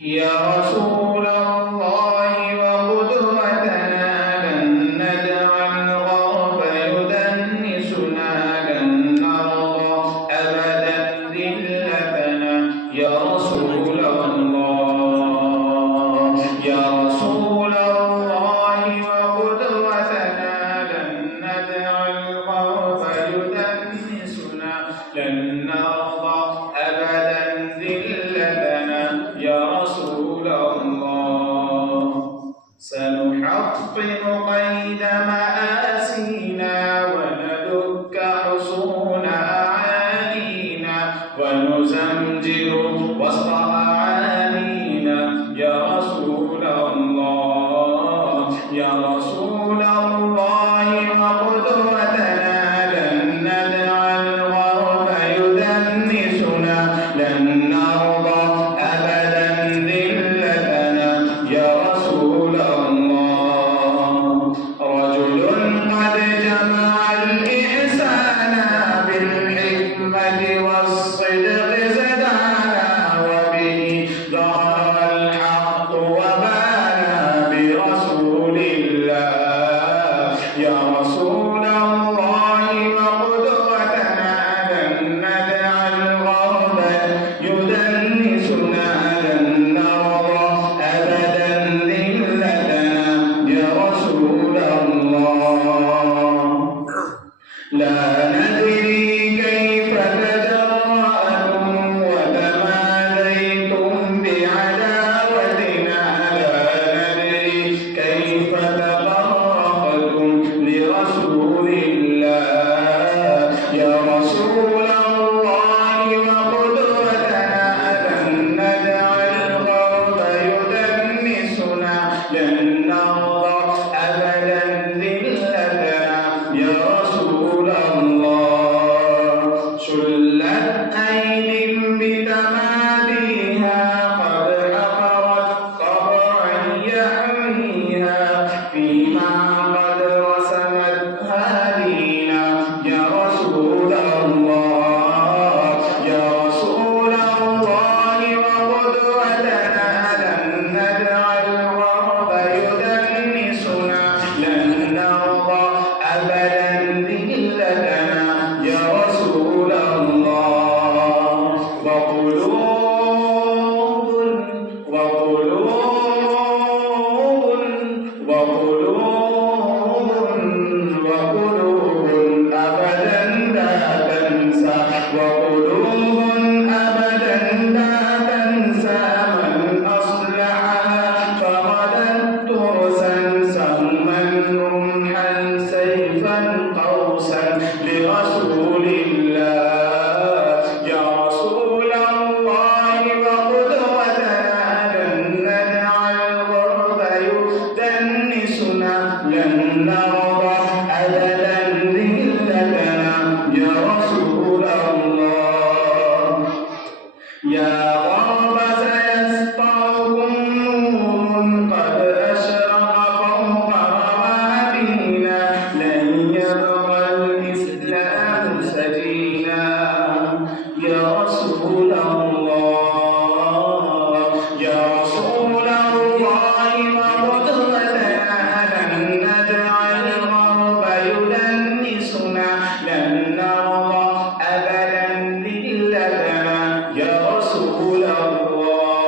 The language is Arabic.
يا رسول الله وقدوتنا لن نجعل الغرب يدنسنا لن نرضى أبدا ذلتنا يا رسول الله يا رسول الله وقدوتنا لن نجعل الغرب يدنسنا لن نرضى أبدا ذلتنا يا رسول الله سنحطم قيد مآسينا وندك حصون أعالينا ونزمجر وسط أعانينا يا رسول الله يا رسول الله وقدوتنا لن نجعل الغرب يدنسنا لن نرضى أبدا ذلتنا يا رسول الله رجل قد جمع الإحسان بالحكمة والصدق زدانا وبه ظهر الحق وبانا برسول الله يا رسول الله وقدوتنا لن نجعل الغرب يدنسنا لن نرضى أبدا ذلتنا يا رسول الله لا ندري كيف تجرأتم وتماديتم بعداوتنا لا ندري كيف تفرقتم لرسول الله يا رسول الله وقدوتنا لن نجعل الغرب يدنسنا لن نرضى أبدا ذلتنا يا رسول الله شلت أيد بتماديها قد حفرت قبرا يحميها فيما قد رسمت هادينا يا رسول الله يا رسول الله وقدوتنا لن نجعل الغرب يدنسنا لن نرضى أبدا ذلتنا يا رسول الله وقلوب أبدا لا تنسى وقلوب أبدا لا تنسى من أصلحها فغدت ترسا سهما رمحا سيفا قوسا لرسول الله يا رسول الله وقدوتنا لن نجعل الغرب يدنسنا لن نرضى أبدا ذلتنا يا رسول الله يا غرب سيسطعكم نور قد أشرق فوق روابينا لن يبقى الإسلام سجينا يا رسول الله يا رسول الله وقدوتنا لن نجعل الغرب يدنسنا لن نرضى أبدا ذلتنا يا رسول الله.